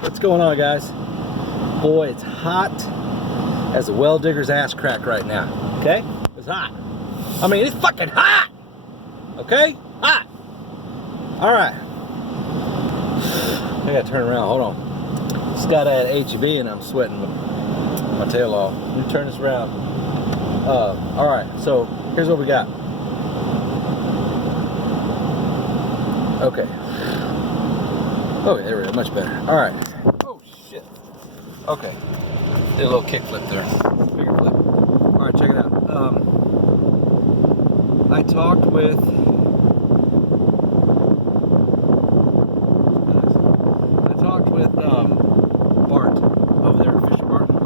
What's going on, guys? Boy, it's hot as a well digger's ass crack right now. Okay? It's hot. I mean, it's fucking hot. Okay? Hot. All right. I gotta turn around. Hold on. Just got at HEB and I'm sweating my tail off. Let me turn this around. All right. So here's what we got. Okay. Okay, there we go. Much better. All right. Oh shit. Okay. Did a little kick flip there. Finger flip. All right, check it out. I talked with Bart over there at Fisher Barton,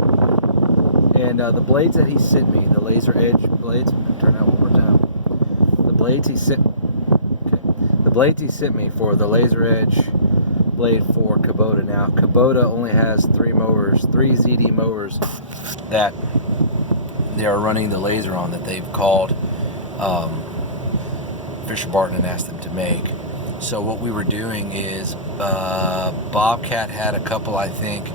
and the blades that he sent me, the laser edge blades. Turn that one more time. The blades he sent. Okay. The blades he sent me for the laser edge blade for Kubota. Now Kubota only has three ZD mowers that they are running the laser on, that they've called Fisher Barton and asked them to make. So what we were doing is Bobcat had a couple, I think,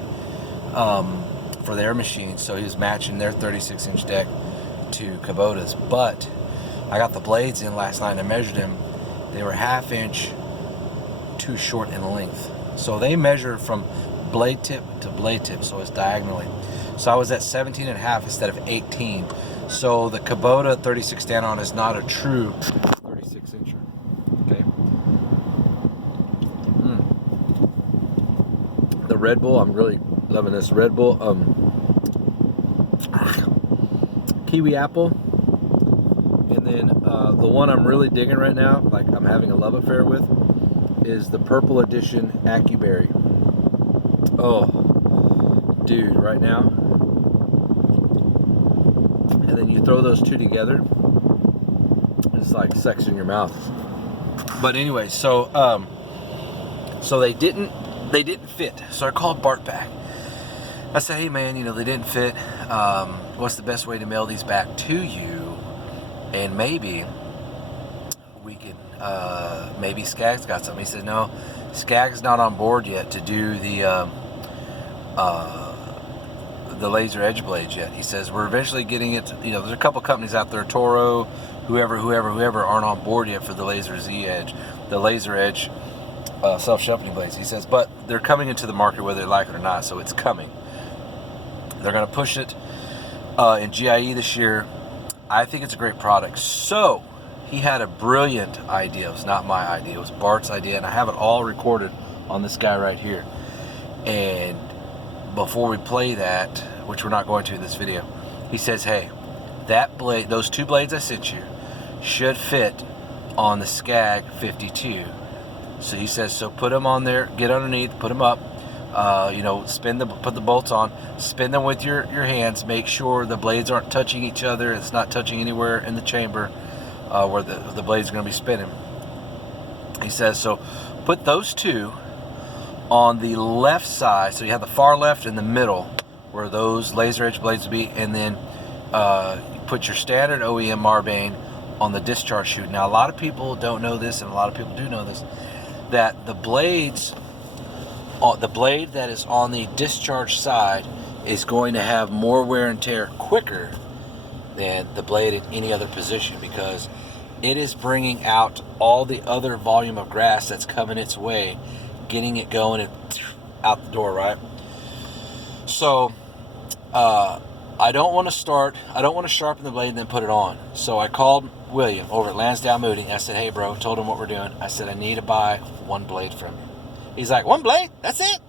for their machines, so he was matching their 36-inch deck to Kubota's. But I got the blades in last night and I measured them. They were ½ inch too short in length. So they measure from blade tip to blade tip, so it's diagonally. So I was at 17.5 instead of 18. So the Kubota 36 stand-on is not a true 36-incher. Okay. The Red Bull, I'm really loving this Red Bull. Kiwi apple, and then the one I'm really digging right now, like I'm having a love affair with, is the Purple Edition AccuBerry. Oh, dude, right now. And then you throw those two together, it's like sex in your mouth. But anyway, so they didn't fit. So I called Bart back. I said, hey man, they didn't fit. What's the best way to mail these back to you? And maybe we could, maybe Skag's got something. He said, no, Skag's not on board yet to do the laser edge blades yet. He says, we're eventually getting it, there's a couple companies out there, Toro, whoever aren't on board yet for the laser edge self-shuffling blades. He says, but they're coming into the market whether they like it or not, so it's coming. They're going to push it in GIE this year. I think it's a great product. So he had a brilliant idea. It was not my idea. It was Bart's idea, and I have it all recorded on this guy right here. And before we play that, which we're not going to in this video, he says, hey, that blade, those two blades I sent you should fit on the Skag 52. So he says, so put them on there, get underneath, put them up, put the bolts on, spin them with your hands, make sure the blades aren't touching each other, it's not touching anywhere in the chamber where the blade's going to be spinning. He says, so put those two on the left side, so you have the far left and the middle where those laser edge blades would be, and then you put your standard OEM Marbane on the discharge chute. Now a lot of people don't know this, and a lot of people do know this, that the blade that is on the discharge side is going to have more wear and tear quicker than the blade in any other position, because it is bringing out all the other volume of grass that's coming its way, getting it going and out the door, right? So I don't want to sharpen the blade and then put it on. So I called William over at Lansdowne Moody. I said, hey bro, told him what we're doing. I said, I need to buy one blade from you. He's like, one blade? That's it?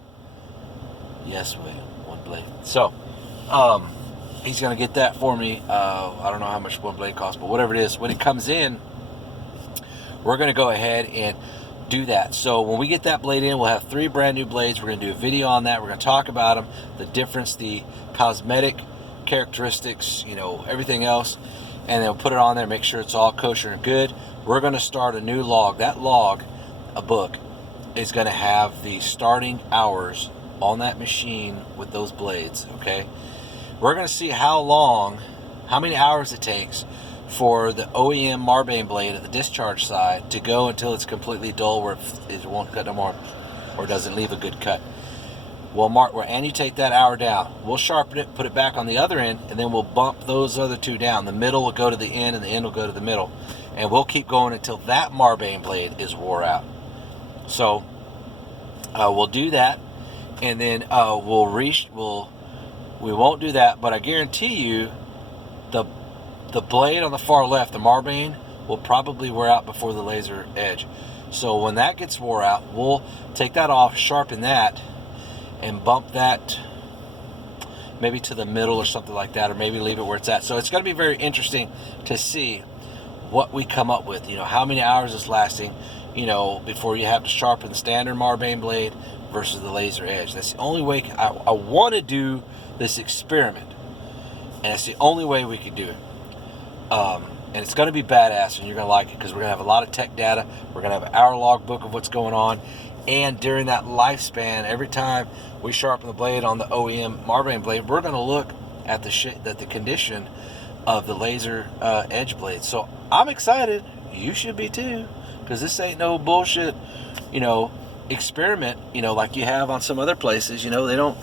Yes, William, one blade. So he's going to get that for me. I don't know how much one blade costs, but whatever it is, when it comes in, we're going to go ahead and do that. So when we get that blade in, we'll have 3 brand new blades. We're going to do a video on that. We're going to talk about them, the difference, the cosmetic characteristics, everything else, and then we'll put it on there, make sure it's all kosher and good. We're going to start a new log. That log, a book, is going to have the starting hours on that machine with those blades. Okay, we're going to see how many hours it takes for the OEM Marbane blade at the discharge side to go until it's completely dull, where it won't cut no more or doesn't leave a good cut. and you take that hour down. We'll sharpen it, put it back on the other end, and then we'll bump those other two down. The middle will go to the end, and the end will go to the middle. And we'll keep going until that Marbane blade is wore out. So we'll do that, and then we won't do that, but I guarantee you, the blade on the far left, the Marbane, will probably wear out before the laser edge. So when that gets wore out, we'll take that off, sharpen that, and bump that maybe to the middle or something like that, or maybe leave it where it's at. So it's going to be very interesting to see what we come up with. How many hours it's lasting, before you have to sharpen the standard Marbane blade versus the laser edge. That's the only way I want to do this experiment, and it's the only way we can do it. And it's going to be badass, and you're going to like it, because we're going to have a lot of tech data. We're going to have an hour logbook of what's going on, and during that lifespan, every time we sharpen the blade on the OEM Marbane blade, we're going to look at the condition of the laser edge blade. So I'm excited. You should be too, because this ain't no bullshit, experiment, like you have on some other places. They don't.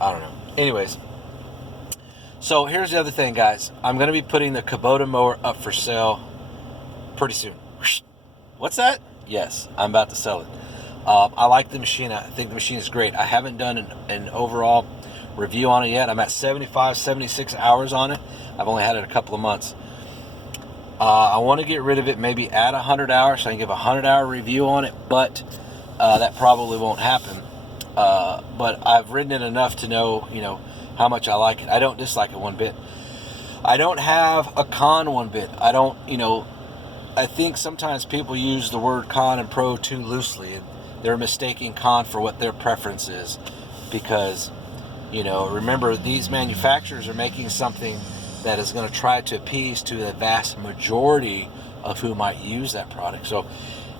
I don't know. Anyways. So here's the other thing, guys. I'm going to be putting the Kubota mower up for sale pretty soon. What's that? Yes, I'm about to sell it. I like the machine. I think the machine is great. I haven't done an overall review on it yet. I'm at 75, 76 hours on it. I've only had it a couple of months. I want to get rid of it, maybe add 100 hours so I can give a 100-hour review on it, but that probably won't happen. But I've ridden it enough to know, how much I like it. I don't dislike it one bit. I don't have a con one bit. I don't, I think sometimes people use the word con and pro too loosely, and they're mistaking con for what their preference is, because, remember, these manufacturers are making something that is going to try to appease to the vast majority of who might use that product. So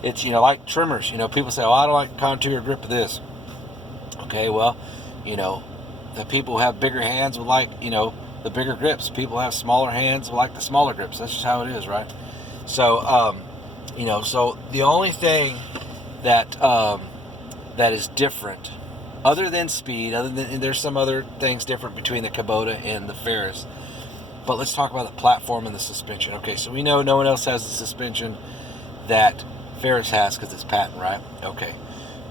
it's, like trimmers, people say, oh, I don't like the contour grip of this. Okay, well, the people who have bigger hands will like, the bigger grips. People who have smaller hands will like the smaller grips. That's just how it is, right? So, so the only thing that that is different, other than speed, and there's some other things different between the Kubota and the Ferris. But let's talk about the platform and the suspension. Okay, so we know no one else has the suspension that Ferris has because it's patent, right? Okay.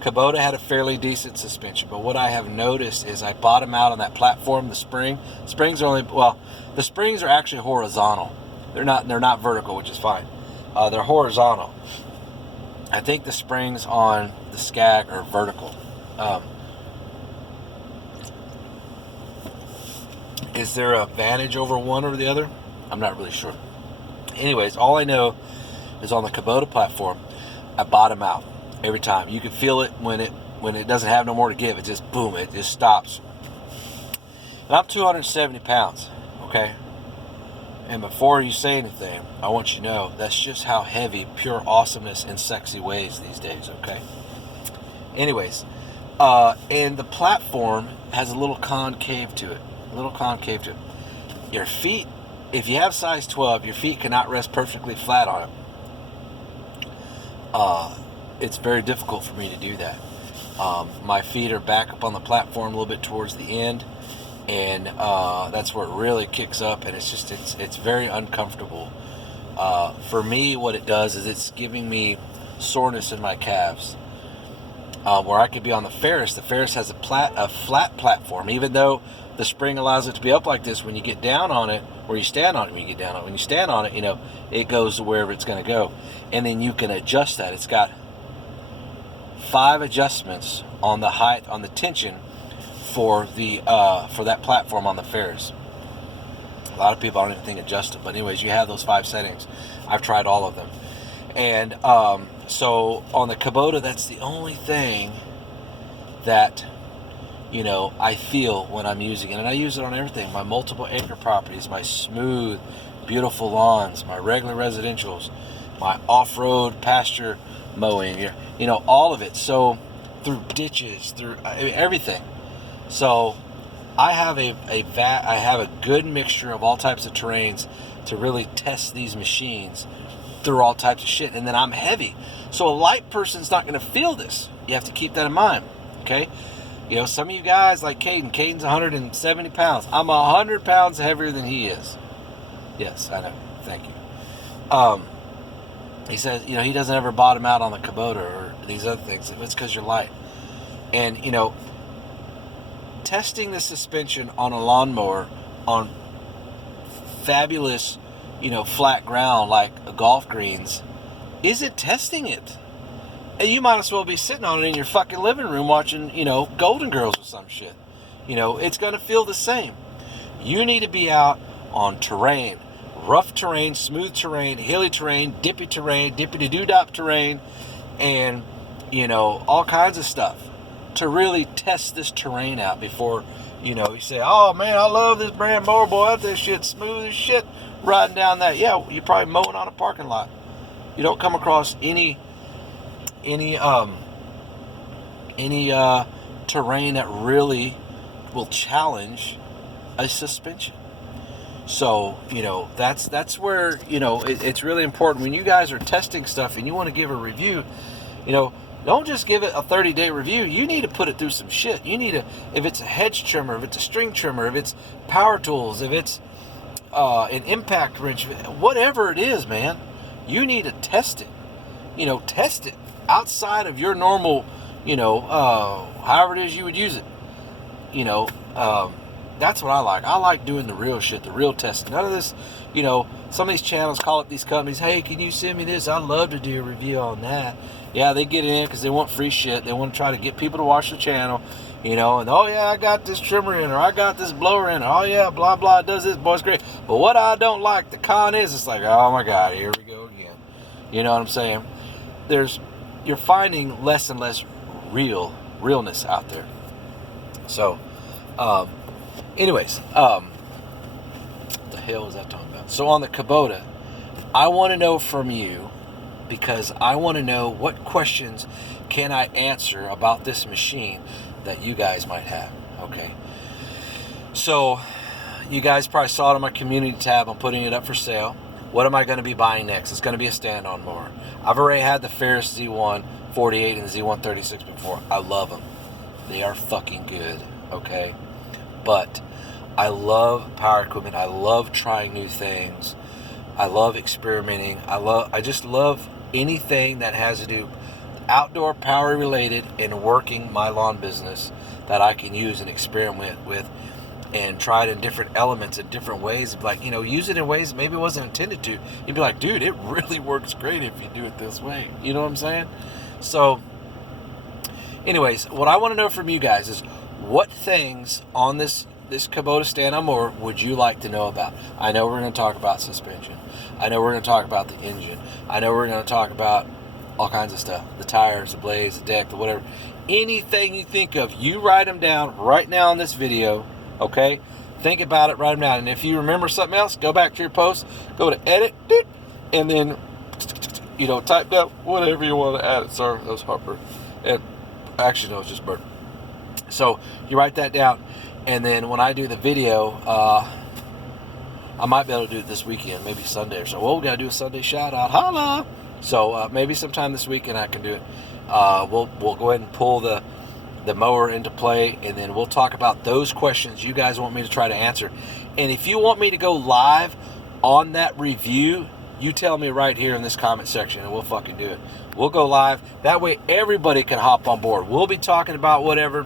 Kubota had a fairly decent suspension, but what I have noticed is I bottom out on that platform. The springs are the springs are actually horizontal. They're not vertical, which is fine. They're horizontal. I think the springs on the Skag are vertical. Is there an advantage over one or the other? I'm not really sure. Anyways, all I know is on the Kubota platform, I bottom out. Every time. You can feel it when it doesn't have no more to give. It just, boom, it just stops. And I'm 270 pounds, okay? And before you say anything, I want you to know that's just how heavy pure awesomeness and sexy weighs these days, okay? Anyways, and the platform has a little concave to it. Your feet, if you have size 12, your feet cannot rest perfectly flat on it. It's very difficult for me to do that. My feet are back up on the platform a little bit towards the end, and that's where it really kicks up, and it's very uncomfortable. For me, what it does is it's giving me soreness in my calves. Where I could be on the Ferris. The Ferris has a flat platform, even though the spring allows it to be up like this. When you get down on it, or you stand on it, when you stand on it, it goes to wherever it's going to go, and then you can adjust that. It's got 5 adjustments on the height, on the tension for that platform on the Ferris. A lot of people I don't even think adjust it, but anyways, you have those 5 settings. I've tried all of them, and so on the Kubota, that's the only thing that I feel when I'm using it, and I use it on everything: my multiple acre properties, my smooth, beautiful lawns, my regular residentials, my off-road pasture mowing, all of it. So through ditches, through everything. So I have a good mixture of all types of terrains to really test these machines through all types of shit. And then I'm heavy, so a light person's not going to feel this. You have to keep that in mind. Okay, You know, some of you guys like Caden's 170 pounds. I'm 100 pounds heavier than he is. Yes, I know. Thank you. He says, you know, he doesn't ever bottom out on the Kubota or these other things. It's because you're light. And, you know, testing the suspension on a lawnmower on fabulous, you know, flat ground like golf greens isn't testing it. And you might as well be sitting on it in your fucking living room watching, you know, Golden Girls or some shit. You know, it's going to feel the same. You need to be out on terrain. Rough terrain, smooth terrain, hilly terrain, dippy-to-doo-dop terrain, and, you know, all kinds of stuff to really test this terrain out before, you know, you say, oh, man, I love this brand mower, boy. That shit smooth as shit riding down that. Yeah, you're probably mowing on a parking lot. You don't come across any terrain that really will challenge a suspension. So, you know, that's where, you know, it's really important when you guys are testing stuff and you want to give a review, you know, don't just give it a 30-day review. You need to put it through some shit. You need to, if it's a hedge trimmer, if it's a string trimmer, if it's power tools, if it's an impact wrench, whatever it is, man, you need to test it. You know, test it outside of your normal, you know, however it is you would use it. You know, that's what I like. I like doing the real shit, the real testing. None of this, you know, some of these channels call up these companies, hey, can you send me this? I'd love to do a review on that. Yeah, they get it in because they want free shit. They want to try to get people to watch the channel, you know, and, oh, yeah, I got this trimmer in, or I got this blower in, or, oh, yeah, blah, blah, it does this, boy, it's great. But what I don't like, the con is, it's like, oh, my God, here we go again. You know what I'm saying? You're finding less and less realness out there. So, anyways, what the hell was I talking about? So on the Kubota, I want to know from you, because I want to know what questions can I answer about this machine that you guys might have, okay? So, you guys probably saw it on my community tab. I'm putting it up for sale. What am I going to be buying next? It's going to be a stand-on mower. I've already had the Ferris Z1 48 and the Z1 36 before. I love them. They are fucking good, okay? But I love power equipment. I love trying new things. I love experimenting. I just love anything that has to do outdoor power related and working my lawn business that I can use and experiment with and try it in different elements in different ways. Like, you know, use it in ways maybe it wasn't intended to. You'd be like, dude, it really works great if you do it this way. You know what I'm saying? So, anyways, what I want to know from you guys is what things on this Kubota stand-on mower would you like to know about? I know we're going to talk about suspension. I know we're going to talk about the engine. I know we're going to talk about all kinds of stuff. The tires, the blades, the deck, the whatever. Anything you think of, you write them down right now in this video, okay? Think about it, write them down. And if you remember something else, go back to your post, go to edit, and then, you know, type down whatever you want to add it. Sorry, that was Harper. And actually, no, it's just Bird. So you write that down. And then when I do the video, I might be able to do it this weekend, maybe Sunday or so. Well, we got to do a Sunday shout out. Holla! So maybe sometime this weekend I can do it. We'll go ahead and pull the mower into play, and then we'll talk about those questions you guys want me to try to answer. And if you want me to go live on that review, you tell me right here in this comment section, and we'll fucking do it. We'll go live. That way everybody can hop on board. We'll be talking about whatever.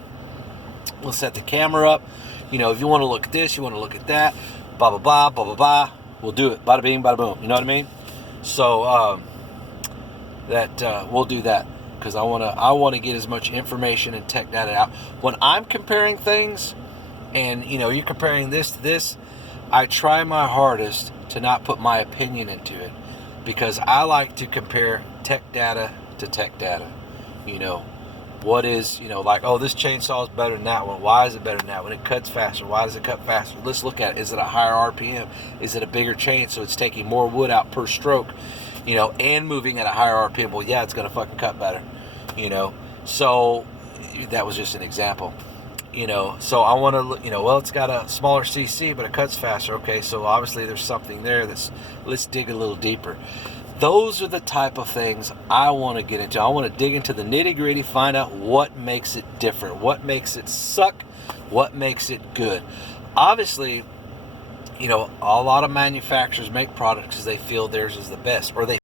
We'll set the camera up. You know, if you want to look at this, you want to look at that, blah, blah, blah, blah, blah, blah. We'll do it. Bada bing, bada boom. You know what I mean? So, we'll do that. Because I want to get as much information and tech data out. When I'm comparing things, and, you know, you're comparing this to this, I try my hardest to not put my opinion into it. Because I like to compare tech data to tech data. You know, what is, you know, like, oh, this chainsaw is better than that one. Why is it better than that one? It cuts faster. Why does it cut faster? Let's look at it. Is it a higher RPM? Is it a bigger chain so it's taking more wood out per stroke, you know, and moving at a higher RPM? Well, yeah, it's going to fucking cut better, you know. So that was just an example, you know. So I want to, you know, well, it's got a smaller CC, but it cuts faster. Okay, so obviously there's something there let's dig a little deeper. Those are the type of things I want to get into. I want to dig into the nitty-gritty, find out what makes it different, what makes it suck, what makes it good. Obviously, a lot of manufacturers make products because they feel theirs is the best, or they